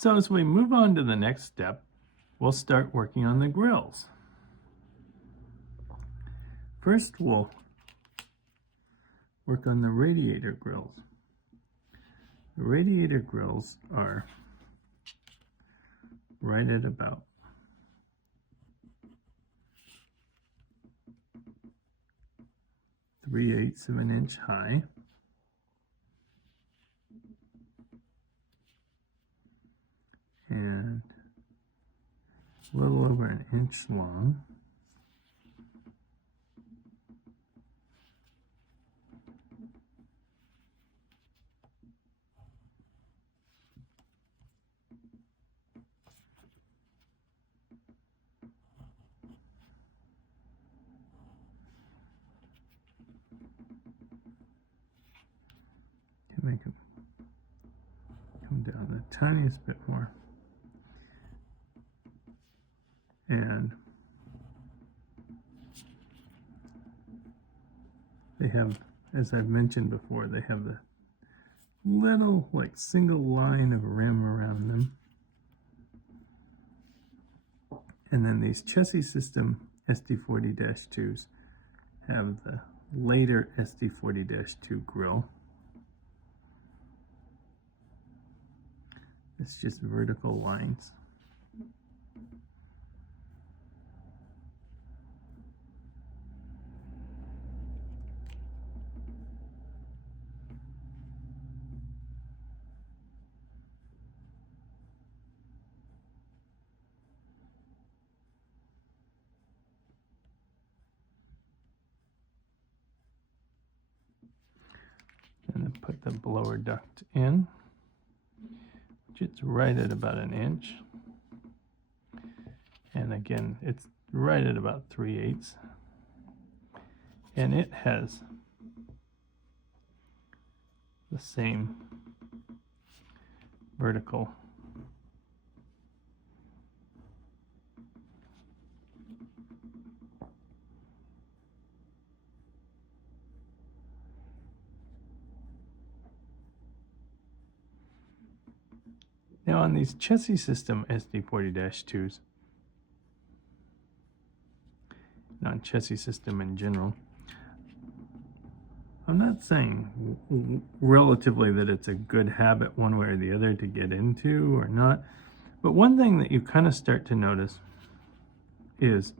So as we move on to the next step, we'll start working on the grills. First, we'll work on the radiator grills. The radiator grills are right at about 3/8 of an inch high. And a little over an inch long. To make it come down the tiniest bit more. And they have, as I've mentioned before, they have the little like single line of rim around them. And then these Chessie System SD40-2s have the later SD40-2 grill. It's just vertical lines. And then put the blower duct in, which it's right at about an inch. And again, it's right at about 3/8. And it has the same vertical Now on these Chessie System SD40-2s, and on Chessie System in general, I'm not saying relatively that it's a good habit one way or the other to get into or not, but one thing that you kind of start to notice is,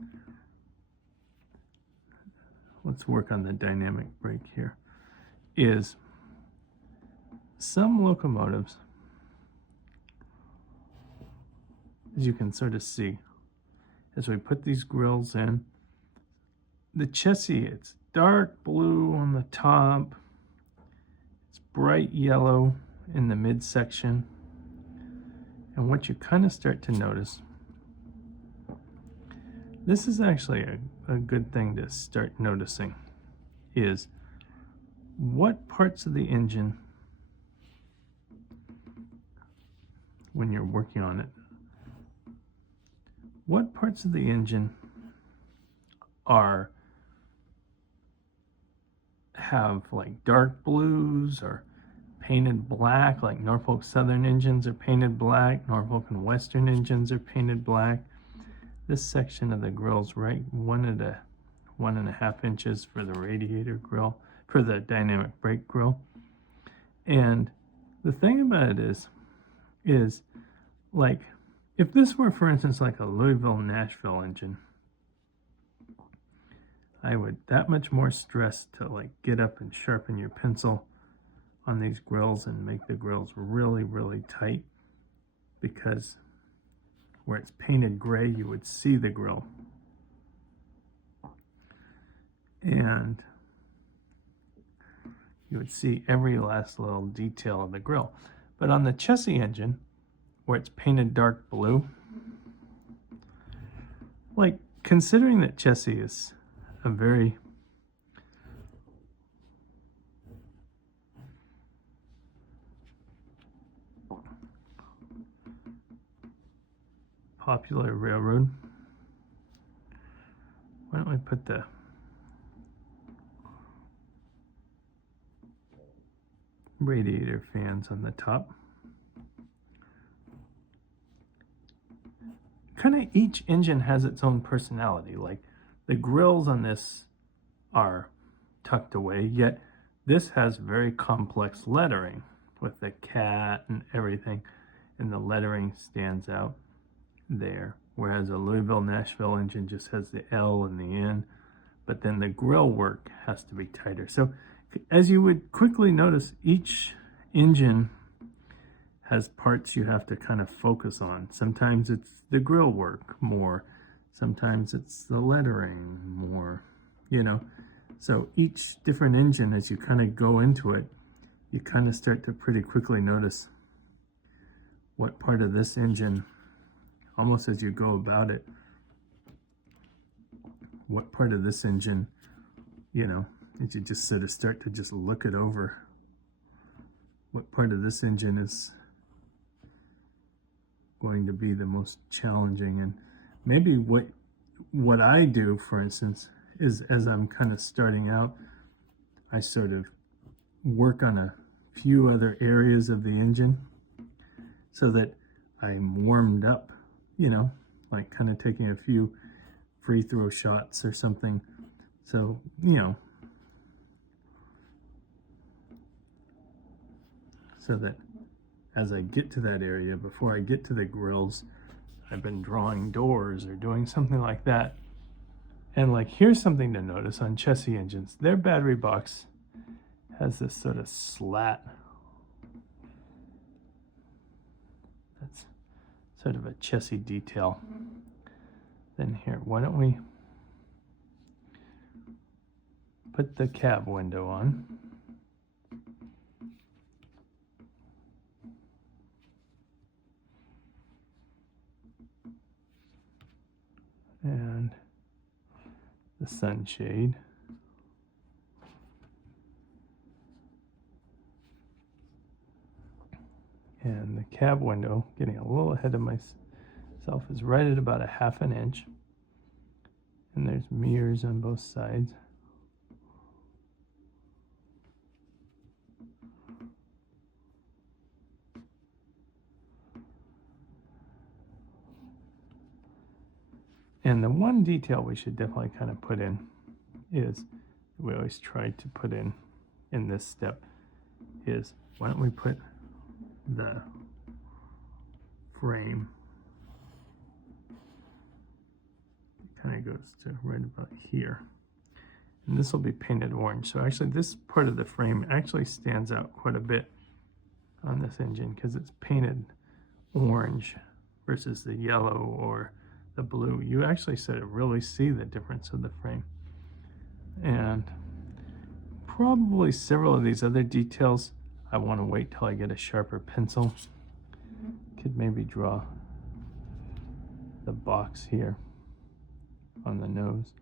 let's work on the dynamic brake here, is some locomotives, as you can sort of see, as we put these grills in, the Chessie, it's dark blue on the top, it's bright yellow in the midsection, and what you kind of start to notice, this is actually a good thing to start noticing, is what parts of the engine, when you're working on it, what parts of the engine have like dark blues or painted black, like Norfolk Southern engines are painted black, Norfolk and Western engines are painted black. This section of the grill's right 1.5 inches for the radiator grill, for the dynamic brake grill. And the thing about it is like, if this were, for instance, like a Louisville-Nashville engine, I would that much more stress to like get up and sharpen your pencil on these grills and make the grills really, really tight, because where it's painted gray, you would see the grill. And you would see every last little detail of the grill. But on the Chessie engine, where it's painted dark blue, like considering that Chessie is a very popular railroad, why don't we put the radiator fans on the top. kind of each engine has its own personality. Like the grills on this are tucked away, yet this has very complex lettering with the cat and everything, and the lettering stands out there, whereas a Louisville-Nashville engine just has the L and the N, but then the grill work has to be tighter. So as you would quickly notice, each engine has parts you have to kind of focus on. Sometimes it's the grill work more, sometimes it's the lettering more, you know. So each different engine, as you kind of go into it, you kind of start to pretty quickly notice what part of this engine, almost as you go about it, what part of this engine, you know, as you just sort of start to just look it over, what part of this engine is going to be the most challenging. And maybe what I do, for instance, is as I'm kind of starting out, I sort of work on a few other areas of the engine so that I'm warmed up, you know, like kind of taking a few free throw shots or something. So, you know, so that as I get to that area, before I get to the grills, I've been drawing doors or doing something like that. And like, here's something to notice on Chessie engines. Their battery box has this sort of slat. That's sort of a Chessie detail. Then here, why don't we put the cab window on. And the sunshade. And the cab window, getting a little ahead of myself, is right at about a ½ inch. And there's mirrors on both sides. And the one detail we should definitely kind of put in is, we always try to put in this step, is why don't we put the frame, it kind of goes to right about here. And this will be painted orange. So actually this part of the frame actually stands out quite a bit on this engine because it's painted orange versus the yellow or the blue. You actually sort of really see the difference of the frame. And probably several of these other details, I want to wait till I get a sharper pencil. Could maybe draw the box here on the nose.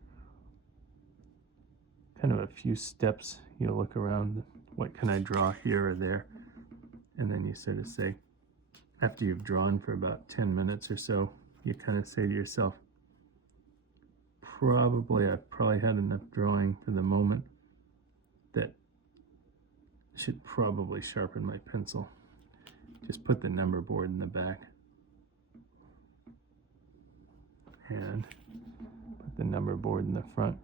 Kind of a few steps, you look around, what can I draw here or there? And then you sort of say, after you've drawn for about 10 minutes or so, you kind of say to yourself, I've probably had enough drawing for the moment that I should probably sharpen my pencil. Just put the number board in the back and put the number board in the front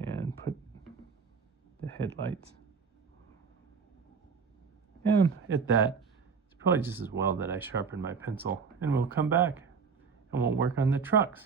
and put the headlights. And at that, it's probably just as well that I sharpen my pencil, and we'll come back and we'll work on the trucks.